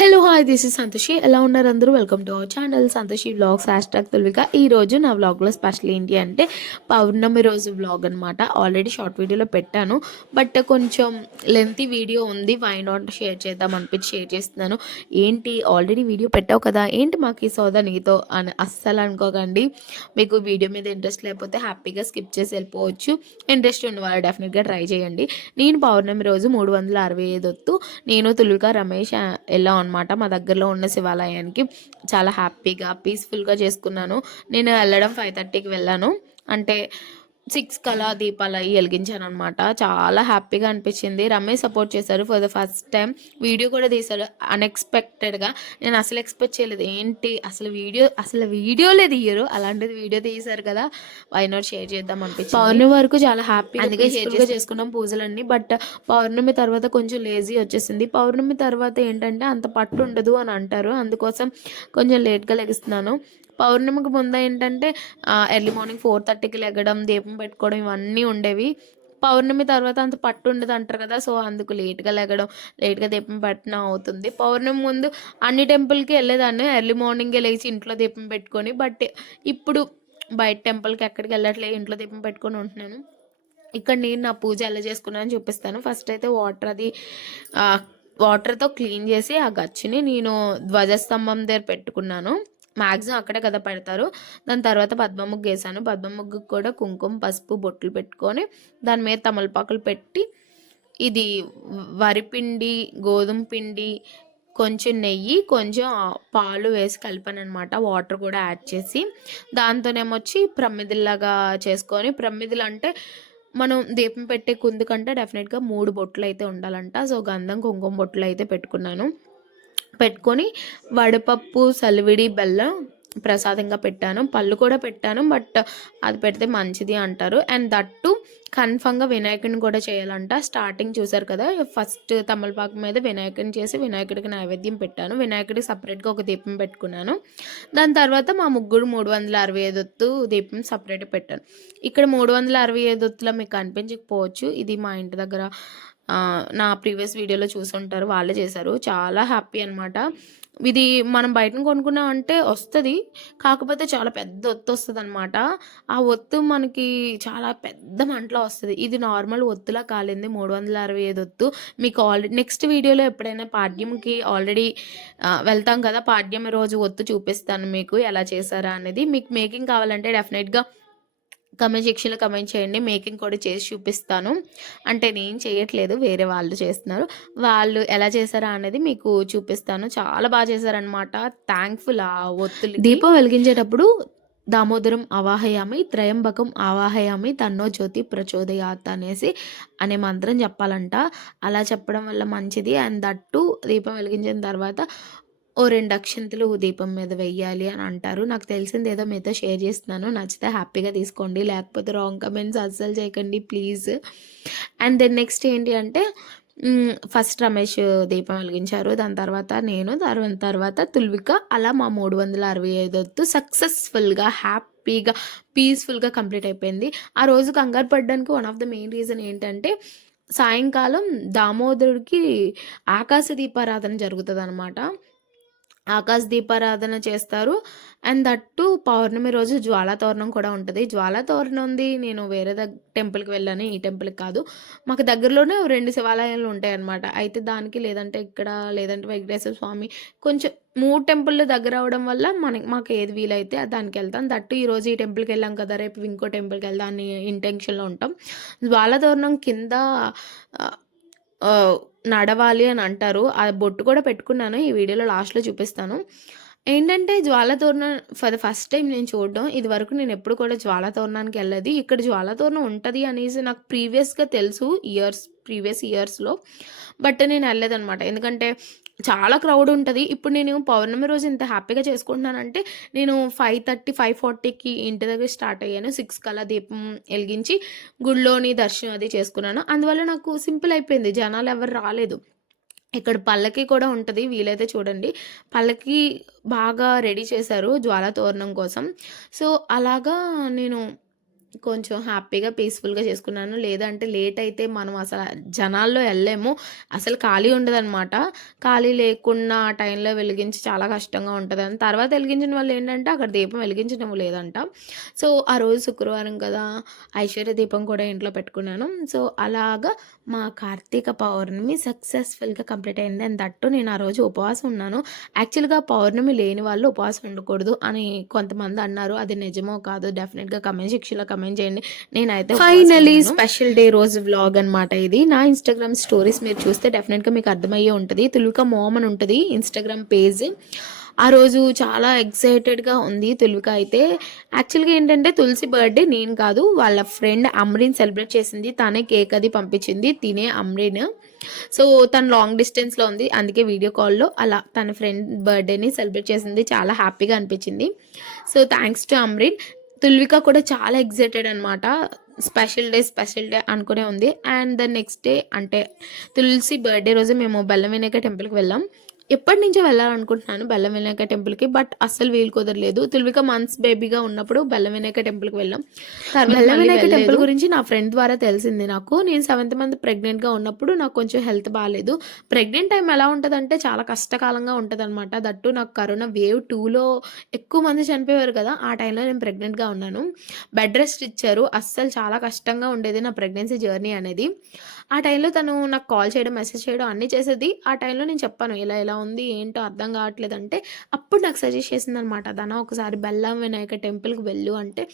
Hello hi this is Santoshi ఎలా ఉన్నారు అందరూ? Welcome to our channel Santoshi vlogs hash tag ఈ రోజు నా వ్లాగ్లో స్పెషల్ ఏంటి అంటే పౌర్ణమి రోజు వ్లాగ్ అనమాట ఆల్రెడీ షార్ట్ వీడియోలో పెట్టాను. బట్ కొంచెం లెంతీ వీడియో ఉంది. వై నాట్ షేర్ చేద్దాం అనిపించి షేర్ చేస్తున్నాను. ఏంటి? ఆల్రెడీ వీడియో పెట్టావు కదా. ఏంటి మాకు ఈ సోదా నీతో అని అస్సలు అనుకోకండి. మీకు వీడియో మీద ఇంట్రెస్ట్ లేకపోతే హ్యాపీగా స్కిప్ చేసి వెళ్ళిపోవచ్చు. ఇంట్రెస్ట్ ఉన్నవాళ్ళు డెఫినెట్గా ట్రై చేయండి. నేను పౌర్ణమి రోజు మూడు వందల అరవై ఐదు వత్తు నేను తులుక రమేష్ ఎలా వెళ్ళాం అనమాట. మా దగ్గరలో ఉన్న శివాలయానికి చాలా హ్యాపీగా పీస్ఫుల్గా చేసుకున్నాను. నేను వెళ్ళడం ఫైవ్ థర్టీకి వెళ్ళాను. అంటే సిక్స్ కలా దీపాలు అవి వెలిగించాను అనమాట చాలా హ్యాపీగా అనిపించింది. రమేష్ సపోర్ట్ చేశారు for the first time video కూడా తీశారు అన్ఎక్స్పెక్టెడ్గా నేను అసలు ఎక్స్పెక్ట్ చేయలేదు. ఏంటి? అసలు వీడియో అసలు వీడియోలే తీయరు అలాంటిది వీడియో తీశారు కదా. వై నాట్ షేర్ చేద్దాం అనిపించింది. పౌర్ణమి వరకు చాలా హ్యాపీ అందుకే షేర్ చేసుకున్నాం పూజలన్నీ. బట్ పౌర్ణమి తర్వాత కొంచెం లేజీ వచ్చేసింది. పౌర్ణమి తర్వాత ఏంటంటే అంత పట్టు ఉండదు అని అంటారు. అందుకోసం కొంచెం లేట్గా లెగిస్తున్నాను. పౌర్ణమికి ముందు ఏంటంటే ఎర్లీ మార్నింగ్ ఫోర్ థర్టీకి లెగడం దీపం పెట్టుకోవడం ఇవన్నీ ఉండేవి. పౌర్ణమి తర్వాత అంత పట్టు ఉండదు అంటారు కదా సో అందుకు లేట్గా లెగడం లేట్గా దీపం పెట్టడం అవుతుంది. పౌర్ణమి ముందు అన్ని టెంపుల్కి వెళ్ళేదాన్ని. ఎర్లీ మార్నింగే లేచి ఇంట్లో దీపం పెట్టుకొని బట్ ఇప్పుడు బయట టెంపుల్కి ఎక్కడికి వెళ్ళట్లేదు ఇంట్లో దీపం పెట్టుకొని ఉంటున్నాను. ఇక్కడ నేను నా పూజ ఎలా చేసుకున్నానని చూపిస్తాను. ఫస్ట్ అయితే వాటర్ అది వాటర్తో క్లీన్ చేసి ఆ గచ్చుని నేను ధ్వజస్తంభం దగ్గర పెట్టుకున్నాను. మ్యాక్సిమం అక్కడే కదా పెడతారు. దాని తర్వాత పద్మ ముగ్గు వేసాను. పద్మ ముగ్గుకు కూడా కుంకుమ పసుపు బొట్లు పెట్టుకొని దాని మీద తమలపాకులు పెట్టి ఇది వరిపిండి గోధుమ పిండి కొంచెం నెయ్యి కొంచెం పాలు వేసి కలిపాను అనమాట వాటర్ కూడా యాడ్ చేసి దాంతోనేమొచ్చి ప్రమిదిలాగా చేసుకొని ప్రమిదిలు అంటే మనం దీపం పెట్టే కుందు కంటే డెఫినెట్గా మూడు బొట్లు అయితే ఉండాలంట. సో గంధం కుంకుమ బొట్లు అయితే పెట్టుకున్నాను. పెట్టుకొని వడపప్పు సలివిడి బెల్లం ప్రసాదంగా పెట్టాను. పళ్ళు కూడా పెట్టాను బట్ అది పెడితే మంచిది అంటారు. అండ్ దట్టు కన్ఫామ్గా వినాయకుడిని కూడా చేయాలంట. స్టార్టింగ్ చూసారు కదా ఫస్ట్ తమలపాకు మీద వినాయకుడిని చేసి వినాయకుడికి నైవేద్యం పెట్టాను. వినాయకుడికి సపరేట్గా ఒక దీపం పెట్టుకున్నాను. దాని తర్వాత మా ముగ్గురు మూడు వందల అరవై ఐదు ఒత్తు దీపం సపరేట్ పెట్టాను. ఇక్కడ మూడు వందల అరవై ఐదు ఒత్తులో మీకు కనిపించకపోవచ్చు ఇది మా ఇంటి దగ్గర నా ప్రీవియస్ వీడియోలో చూసుంటారు వాళ్ళే చేశారు. చాలా హ్యాపీ అనమాట ఇది మనం బయటను కొనుక్కున్నామంటే వస్తుంది కాకపోతే చాలా పెద్ద ఒత్తు వస్తుంది అనమాట ఆ ఒత్తు మనకి చాలా పెద్ద మంటలో వస్తుంది. ఇది నార్మల్ ఒత్తులా కాలింది మూడు వందల అరవై ఐదు ఒత్తు. మీకు ఆల్రెడీ నెక్స్ట్ వీడియోలో ఎప్పుడైనా పాడ్యంకి ఆల్రెడీ వెళ్తాం కదా పాడ్యం రోజు ఒత్తు చూపిస్తాను మీకు ఎలా చేశారా అనేది. మీకు మేకింగ్ కావాలంటే డెఫినెట్గా కమెంట్ సెక్షన్లో కమెంట్ చేయండి. మేకింగ్ కూడా చేసి చూపిస్తాను. అంటే నేను చేయట్లేదు వేరే వాళ్ళు చేస్తున్నారు. వాళ్ళు ఎలా చేశారా అనేది మీకు చూపిస్తాను. చాలా బాగా చేశారనమాట థ్యాంక్ఫుల్ ఆ ఒత్తులు దీపం వెలిగించేటప్పుడు దామోదరం అవాహయామి త్రయంబకం ఆవాహయామి తన్నో జ్యోతి ప్రచోదయాత్ అనేసి అనే మంత్రం చెప్పాలంట. అలా చెప్పడం వల్ల మంచిది. అండ్ దట్టు దీపం వెలిగించిన తర్వాత ఓ రెండు అక్షంతలు దీపం మీద వెయ్యాలి అని అంటారు. నాకు తెలిసింది ఏదో మీతో షేర్ చేస్తున్నాను. నచ్చితే హ్యాపీగా తీసుకోండి. లేకపోతే రాంగ్ కమెంట్స్ అస్సలు చేయకండి ప్లీజ్. అండ్ దెన్ నెక్స్ట్ ఏంటి అంటే ఫస్ట్ రమేష్ దీపం వెలిగించారు. దాని తర్వాత నేను దాని తర్వాత తుల్విక. అలా మా మూడు వందల అరవై ఐదు వద్దు సక్సెస్ఫుల్గా హ్యాపీగా పీస్ఫుల్గా కంప్లీట్ అయిపోయింది. ఆ రోజు కంగారు పడడానికి one of the main reason ఏంటంటే సాయంకాలం దామోదరుడికి ఆకాశ దీపారాధన జరుగుతుంది అనమాట ఆకాశ దీపారాధన చేస్తారు. అండ్ దట్టు పౌర్ణమి రోజు జ్వాలా తోరణం కూడా ఉంటుంది. జ్వాలా తోరణం ఉంది నేను వేరే దగ్గర టెంపుల్కి వెళ్ళాను. ఈ టెంపుల్కి కాదు. మాకు దగ్గరలోనే రెండు శివాలయాలు ఉంటాయి అన్నమాట అయితే దానికి లేదంటే ఇక్కడ లేదంటే వెంకటేశ్వర స్వామి కొంచెం మూడు టెంపుల్ దగ్గర అవడం వల్ల మనకి మాకు ఏది వీలైతే దానికి వెళ్తాం. దట్టు ఈరోజు ఈ టెంపుల్కి వెళ్ళాం కదా రేపు ఇంకో టెంపుల్కి వెళ్దాం అని ఇంటెన్షన్లో ఉంటాం. జ్వాలా తోరణం కింద నడవాలి అని అంటారు. ఆ బొట్టు కూడా పెట్టుకున్నాను. ఈ వీడియోలో లాస్ట్లో చూపిస్తాను. ఏంటంటే జ్వాల తోరణం ఫర్ ద ఫస్ట్ టైం నేను చూడడం. ఇది వరకు నేను ఎప్పుడు కూడా జ్వాల తోరణానికి వెళ్ళదు ఇక్కడ జ్వాల తోరణం ఉంటుంది అనేసి నాకు ప్రీవియస్గా తెలుసు ఇయర్స్ ప్రీవియస్ ఇయర్స్లో బట్ నేను వెళ్ళలేదన్నమాట. ఎందుకంటే చాలా క్రౌడ్ ఉంటుంది. ఇప్పుడు నేను పౌర్ణమి రోజు ఇంత హ్యాపీగా చేసుకుంటున్నానంటే నేను ఫైవ్ థర్టీ ఫైవ్ ఫార్టీకి ఇంటి దగ్గర స్టార్ట్ అయ్యాను. సిక్స్ కల్లా దీపం వెలిగించి గుడిలోని దర్శనం అది చేసుకున్నాను. అందువల్ల నాకు సింపుల్ అయిపోయింది. జనాలు ఎవరు రాలేదు. ఇక్కడ పల్లకి కూడా ఉంటుంది. వీలైతే చూడండి. పల్లకి బాగా రెడీ చేశారు జ్వాల తోరణం కోసం. సో అలాగా నేను కొంచెం హ్యాపీగా, పీస్‌ఫుల్‌గా చేసుకున్నాను. లేదంటే లేట్ అయితే మనం అసలు జనాల్లో వెళ్ళలేము అసలు ఖాళీ ఉండదనమాట. ఖాళీ లేకుండా ఆ టైంలో వెలిగించి చాలా కష్టంగా ఉంటదని. తర్వాత వెలిగించిన వాళ్ళు ఏంటంటే అక్కడ దీపం వెలిగించడం లేదంట. సో, ఆ రోజు శుక్రవారం కదా! ఐశ్వర్య దీపం కూడా ఇంట్లో పెట్టుకున్నాను. సో, అలాగా మా కార్తీక పౌర్ణమి సక్సెస్‌ఫుల్‌గా కంప్లీట్ అయింది. అని తట్టు నేను ఆ రోజు ఉపవాసం ఉన్నాను. యాక్చువల్‌గా పౌర్ణమి లేని వాళ్ళు ఉపవాసం ఉండకూడదు అని కొంతమంది అన్నారు. అది నిజమో కాదు డెఫినెట్గా కామెంట్ శిక్షలో కామెంట్ చేయండి. నేనైతే ఫైనల్లీ స్పెషల్ డే రోజు వ్లాగ్ అనమాట ఇది. నా ఇన్‌స్టాగ్రామ్ స్టోరీస్ మీరు చూస్తే డెఫినిట్‌గా మీకు అర్థమయ్యే ఉంటది. తులిక మామ్ అని ఉంటది ఇన్‌స్టాగ్రామ్ పేజ్. ఆ రోజు చాలా ఎక్సైటెడ్‌గా ఉంది తులిక అయితే. యాక్చువల్‌గా ఏంటంటే తులసి బర్త్‌డే నేను కాదు వాళ్ళ ఫ్రెండ్ అమ్రీన్ సెలబ్రేట్ చేసింది. తనే కేక్ అది పంపించింది. తినే అమ్రీన్. సో, తను లాంగ్ డిస్టెన్స్‌లో ఉంది. అందుకే వీడియో కాల్‌లో అలా తన ఫ్రెండ్ బర్త్‌డేని సెలబ్రేట్ చేసింది. చాలా హ్యాపీగా అనిపించింది. So, thanks to Amreen. Tulvika కూడా చాలా ఎగ్జైటెడ్ అనమాట. స్పెషల్ డే, స్పెషల్ డే అనుకునే ఉంది. అండ్ ద నెక్స్ట్ డే అంటే తులసి బర్త్‌డే రోజు మేము బెల్లం వినాయక టెంపుల్‌కి వెళ్ళాం. ఎప్పటినుంచో వెళ్ళాలనుకుంటున్నాను బెల్లం వినాయక టెంపుల్‌కి. బట్ అస్సలు వీలు కుదరలేదు. తుల్విక మంత్స్ బేబీగా ఉన్నప్పుడు బెల్లం వినాయక టెంపుల్‌కి వెళ్ళాం. బెల్లం వినాయక టెంపుల్ గురించి నా ఫ్రెండ్ ద్వారా తెలిసింది నాకు. నేను సెవెంత్ మంత్ ప్రెగ్నెంట్‌గా ఉన్నప్పుడు నాకు కొంచెం హెల్త్ బాలేదు. ప్రెగ్నెంట్ టైమ్ ఎలా ఉంటదంటే చాలా కష్టకాలంగా ఉంటదనమాట. దట్ టూ నాకు కరోనా వేవ్ 2లో ఎక్కువ మంది చనిపోయారు కదా! ఆ టైంలో నేను ప్రెగ్నెంట్‌గా ఉన్నాను. బెడ్ రెస్ట్ ఇచ్చారు. అస్సలు చాలా కష్టంగా ఉండేది నా ప్రెగ్నెన్సీ జర్నీ అనేది. ఆ టైంలో తను నాకు కాల్ చేయడం, మెసేజ్ చేయడం అన్నీ చేసేది. ఆ టైంలో నేను చెప్పాను. ఇలా ఇలా ఉంది ఏంటో అర్థం కావట్లేదంటే అప్పుడు నాకు సజెస్ట్ చేసిందనమాట. "ధన ఒకసారి బెల్లం వినాయక టెంపుల్‌కి వెళ్ళు" అంటే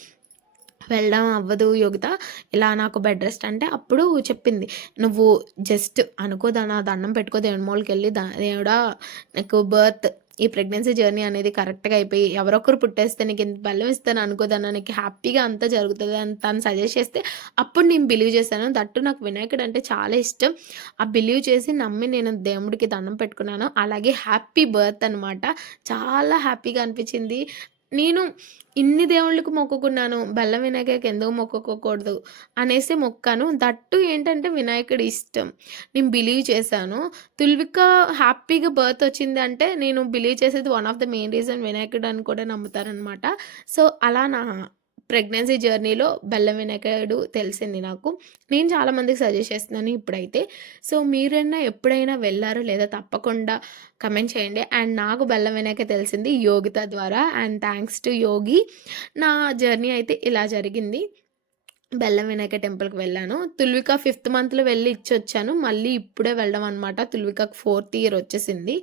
వెళ్ళడం అవ్వదు యోగిత. ఇలా నాకు బెడ్ రెస్ట్ అంటే అప్పుడు చెప్పింది. "నువ్వు జస్ట్ అనుకో దండం పెట్టుకో దేవుడి మూలకెళ్ళి ద దేవుడా నాకు బర్త్ ఈ ప్రెగ్నెన్సీ జర్నీ అనేది కరెక్ట్‌గా అయిపోయి ఎవరొకరు పుట్టేస్తే నీకు ఇంత బలం ఇస్తాను అనుకో నీకు హ్యాపీగా అంతా జరుగుతుంది అని తను సజెస్ట్ చేస్తే అప్పుడు నేను బిలీవ్ చేశాను. దట్టు నాకు వినాయకుడు అంటే చాలా ఇష్టం. ఆ బిలీవ్ చేసి నమ్మి నేను దేవుడికి దండం పెట్టుకున్నాను. అలాగే హ్యాపీ బర్త్ అనమాట. చాలా హ్యాపీగా అనిపించింది. నేను ఇన్ని దేవుళ్ళకి మొక్కుకున్నాను. బెల్లం వినాయకకి ఎందుకు మొక్కుకోకూడదు అనేసి మొక్కాను. దట్టు ఏంటంటే వినాయకుడి ఇష్టం. నేను బిలీవ్ చేశాను. తుల్విక హ్యాపీగా బర్త్ వచ్చింది అంటే నేను బిలీవ్ చేసేది one of the main reason వినాయకుడు అని కూడా నమ్ముతారనమాట. సో, అలా నా ప్రెగ్నెన్సీ జర్నీలో బెల్లం వినాయకుడు తెలిసింది నాకు. నేను చాలా మందికి సజెస్ట్ చేస్తున్నాను ఇప్పుడైతే. సో, మీరైనా ఎప్పుడైనా వెళ్ళారు లేదా తప్పకుండా కమెంట్ చేయండి. అండ్ నాకు బెల్లం వినాయక తెలిసింది యోగిత ద్వారా. And thanks to Yogi. నా జర్నీ అయితే ఇలా జరిగింది. బెల్లం వినాయక టెంపుల్‌కి వెళ్ళాను. తుల్విక ఫిఫ్త్ మంత్‌లో వెళ్ళి ఇచ్చి వచ్చాను మళ్ళీ ఇప్పుడే వెళ్ళడం అనమాట. తుల్వికకు ఫోర్త్ ఇయర్ వచ్చేసింది.